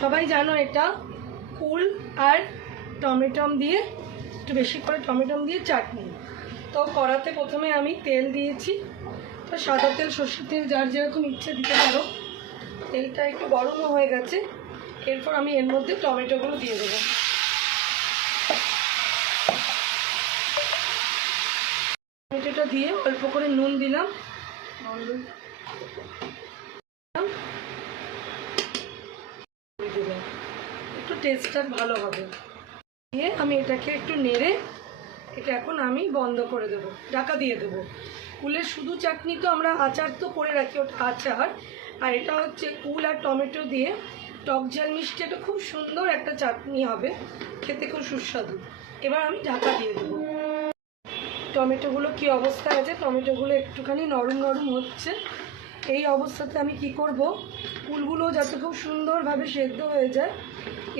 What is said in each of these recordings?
সবাই জানো এটা কুল আর টমেটো দিয়ে একটু বেশি করে টমেটো দিয়ে চাটনি। তো কড়াতে প্রথমে আমি তেল দিয়েছি, তো সাদা তেল সর্ষের তেল যার যেরকম ইচ্ছে দিতে পারো। তেলটা একটু গরমও হয়ে গেছে, এরপর আমি এর মধ্যে টমেটোগুলো দিয়ে দেবো। টমেটোটা দিয়ে অল্প করে নুন দিলাম, একটু টেস্টটা ভালো হবে। দিয়ে আমি এটাকে একটু নেড়ে এটা এখন আমি বন্ধ করে দেবো, ঢাকা দিয়ে দেবো। কুলের শুধু চাটনি তো আমরা আচার তো করে রাখি, ওটা আচার, আর এটা হচ্ছে কুল আর টমেটো দিয়ে টক ঝাল মিষ্টি, এটা খুব সুন্দর একটা চাটনি হবে, খেতে খুব সুস্বাদু। এবার আমি ঢাকা দিয়ে দেবো। টমেটোগুলো কি অবস্থা আছে, টমেটোগুলো একটুখানি নরম নরম হচ্ছে। এই অবস্থাতে আমি কি করব, কুলগুলো যাতে খুব সুন্দরভাবে সেদ্ধ হয়ে যায়,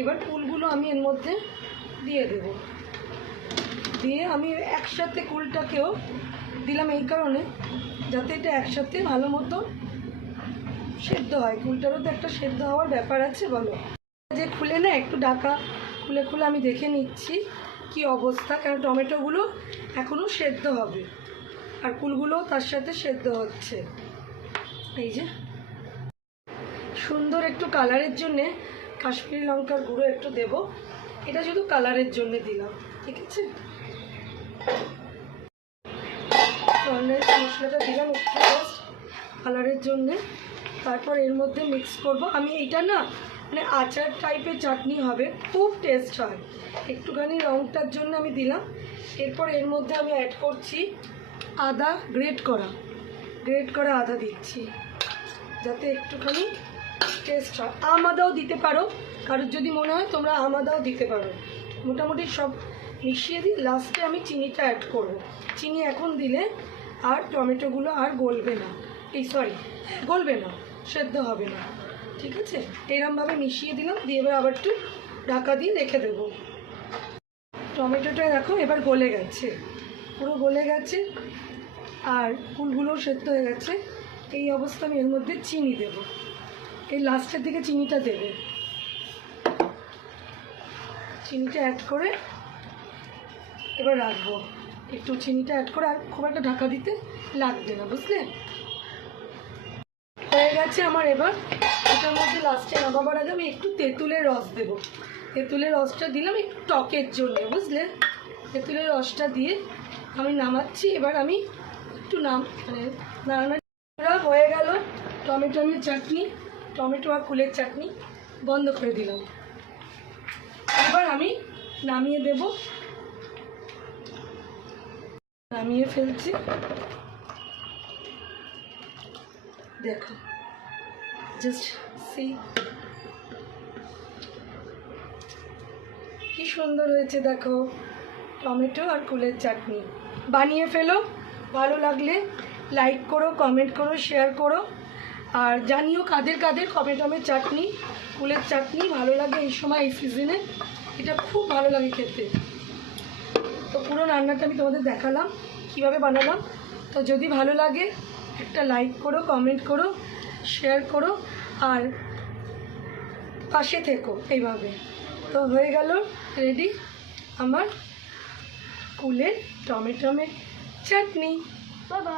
এবার কুলগুলো আমি এর মধ্যে দিয়ে দেব। দিয়ে আমি একসাথে কুলটাকেও দিলাম এই কারণে যাতে এটা একসাথে ভালো মতো সেদ্ধ হয়। কুলটারও তো একটা সেদ্ধ হওয়ার ব্যাপার আছে, বলো। যে খুলে না একটু ঢাকা খুলে খুলে আমি দেখে নিচ্ছি কি অবস্থা, কারণ টমেটোগুলো এখনও সেদ্ধ হবে আর কুলগুলোও তার সাথে সেদ্ধ হচ্ছে। এই যে সুন্দর একটু কালারের জন্যে কাশ্মীরি লঙ্কার গুঁড়ো একটু দেব, এটা শুধু কালারের জন্য দিলাম, ঠিক আছে। মশলাটা দিলাম একটু জাস্ট কালারের জন্যে। তারপর এর মধ্যে মিক্স করব আমি। এইটা না মানে আচার টাইপের চাটনি হবে, খুব টেস্ট হয়। একটুখানি রঙটার জন্য আমি দিলাম। এরপর এর মধ্যে আমি অ্যাড করছি আদা, গ্রেট করা আদা দিচ্ছি যাতে একটুখানি টেস্ট হয়। আদাও দিতে পারো, কারোর যদি মনে হয় তোমরা আদাও দিতে পারো। মোটামুটি সব মিশিয়ে দিই, লাস্টে আমি চিনিটা অ্যাড করব। চিনি এখন দিলে আর টমেটোগুলো আর গলবে না, গলবে না, সেদ্ধ হবে না, ঠিক আছে। এরমভাবে মিশিয়ে দিলাম, দিয়ে এবার আবার একটু ঢাকা দিয়ে রেখে দেবো। টমেটোটা দেখো এবার গলে গেছে, পুরো গলে গেছে, আর কুলগুলোও সেদ্ধ হয়ে গেছে। এই অবস্থা আমি এর মধ্যে চিনি দেব, এই লাস্টের দিকে চিনিটা দেবে। চিনিটা অ্যাড করে এবার রাখবো, একটু চিনিটা অ্যাড করে, আর খুব একটা ঢাকা দিতে লাগবে না, বুঝলে। হয়ে গেছে আমার। এবার এটার মধ্যে লাস্টে নামাবার আগে আমি একটু তেঁতুলের রস দেব। তেঁতুলের রসটা দিলাম একটু টকের জন্য, বুঝলে। তেঁতুলের রসটা দিয়ে আমি নামাচ্ছি। এবার আমি একটু নাড়ানো হয়ে গেল টমেটোর চাটনি, টমেটো আর কুলের চাটনি। বন্ধ করে দিলাম। এবার আমি নামিয়ে দেব, নামিয়ে ফেলছি। দেখো জাস্ট সি কি সুন্দর হয়েছে, দেখো টমেটো আর কুলের চাটনি। বানিয়ে ফেলো, ভালো লাগলে লাইক করো, কমেন্ট করো, শেয়ার করো, আর জানিও কাদের কাদের টমেটোমের চাটনি, কুলের চাটনি ভালো লাগে এই সময়, এই সিজনে এটা খুব ভালো লাগে খেতে। তো পুরো রান্নাটা আমি তোমাদের দেখালাম কিভাবে বানালাম। তো যদি ভালো লাগে একটা লাইক করো, কমেন্ট করো, শেয়ার করো, আর পাশে থেকো এইভাবে। তো হয়ে গেল রেডি আমার কুলের টমেটোমের চাটনি। বাবা।